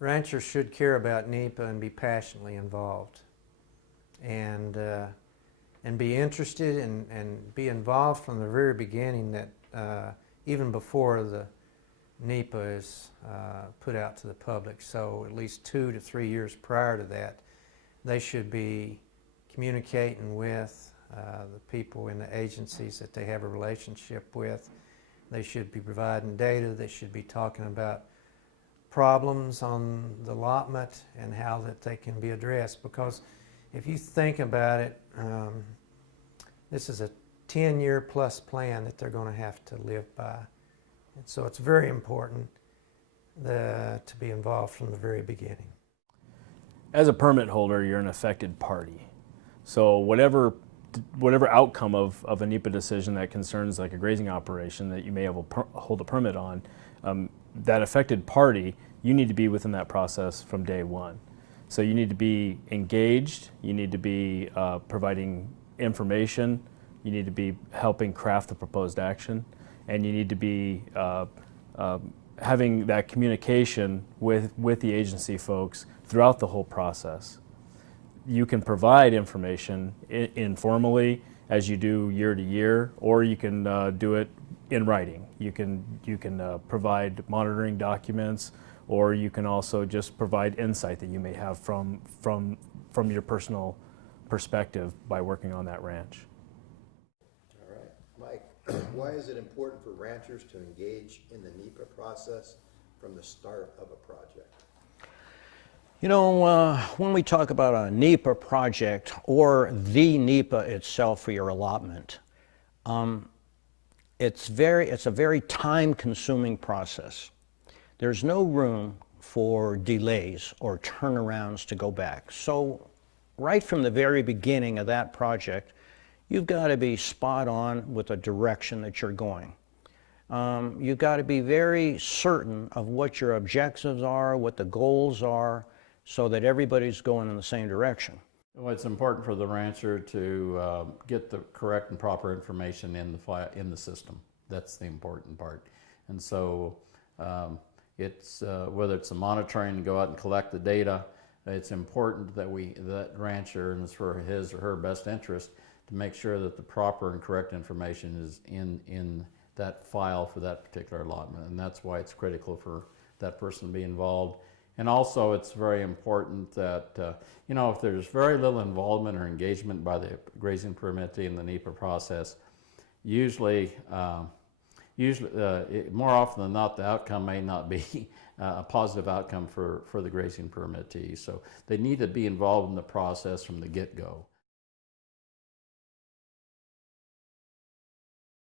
ranchers should care about NEPA and be passionately involved, and be interested and be involved from the very beginning, that even before the NEPA is put out to the public. So at least 2 to 3 years prior to that, they should be communicating with the people in the agencies that they have a relationship with. They should be providing data. They should be talking about problems on the allotment and how that they can be addressed. Because if you think about it, this is a 10-year plus plan that they're going to have to live by. And so it's very important to be involved from the very beginning. As a permit holder, you're an affected party. So whatever outcome of a NEPA decision that concerns like a grazing operation that you may hold a permit on, that affected party, you need to be within that process from day one. So you need to be engaged, you need to be providing information, you need to be helping craft the proposed action, and you need to be having that communication with the agency folks throughout the whole process. You can provide information informally as you do year to year, or you can do it in writing. You can provide monitoring documents, or you can also just provide insight that you may have from your personal perspective by working on that ranch. All right, Mike, why is it important for ranchers to engage in the NEPA process from the start of a project? You know, when we talk about a NEPA project or the NEPA itself for your allotment, it's a very time-consuming process. There's no room for delays or turnarounds to go back. So right from the very beginning of that project, you've got to be spot on with the direction that you're going. You've got to be very certain of what your objectives are, what the goals are, so that everybody's going in the same direction. Well, it's important for the rancher to get the correct and proper information in the system. That's the important part. And so it's whether it's a monitoring to go out and collect the data, it's important that that rancher, and it's for his or her best interest, to make sure that the proper and correct information is in that file for that particular allotment. And that's why it's critical for that person to be involved. And also it's very important that, you know, if there's very little involvement or engagement by the grazing permittee in the NEPA process, usually more often than not, the outcome may not be a positive outcome for the grazing permittee. So they need to be involved in the process from the get-go.